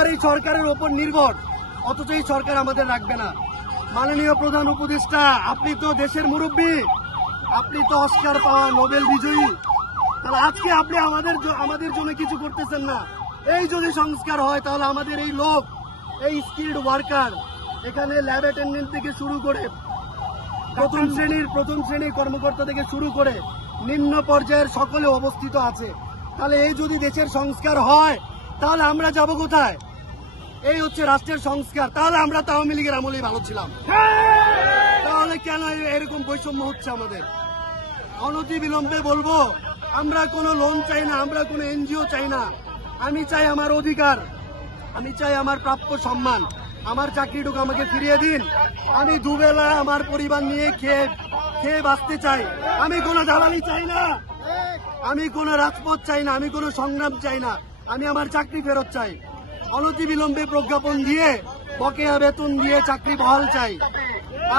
একেবারেই সরকারের ওপর নির্ভর, অথচ এই সরকার আমাদের রাখবে না। মাননীয় প্রধান উপদেষ্টা, আপনি তো দেশের মুরব্বী, আপনি তো অস্কার পাওয়া নোবেল বিজয়ী, তাহলে আজকে আপনি আমাদের জন্য কিছু করতেছেন না। এই যদি সংস্কার হয় তাহলে আমাদের এই লোক, এই স্কিল্ড ওয়ার্কার, এখানে ল্যাব অ্যাটেন্ডেন্ট থেকে শুরু করে প্রথম শ্রেণীর কর্মকর্তা থেকে শুরু করে নিম্ন পর্যায়ের সকলে অবস্থিত আছে। তাহলে এই যদি দেশের সংস্কার হয় তাহলে আমরা যাব কোথায়? এই হচ্ছে রাষ্ট্রের সংস্কার। তাহলে আমরা তো আওয়ামী লীগের আমলেই ভালো ছিলাম, তাহলে কেন এরকম বৈষম্য হচ্ছে আমাদের? অনতি বিলম্বে বলবো, আমরা কোনো লোন চাই না, আমরা কোনো এনজিও চাই না। আমি চাই আমার অধিকার, আমি চাই আমার প্রাপ্য সম্মান, আমার চাকরিটুকু আমাকে ফিরিয়ে দিন। আমি দুবেলা আমার পরিবার নিয়ে খেয়ে বাঁচতে চাই। আমি কোনো দালালি চাই না, আমি কোনো রাজপথ চাই না, আমি কোনো সংগ্রাম চাই না। আমি আমার চাকরি ফেরত চাই। অনতি বিলম্বে প্রজ্ঞাপন দিয়ে বকেয়া বেতন দিয়ে চাকরি বহাল চাই।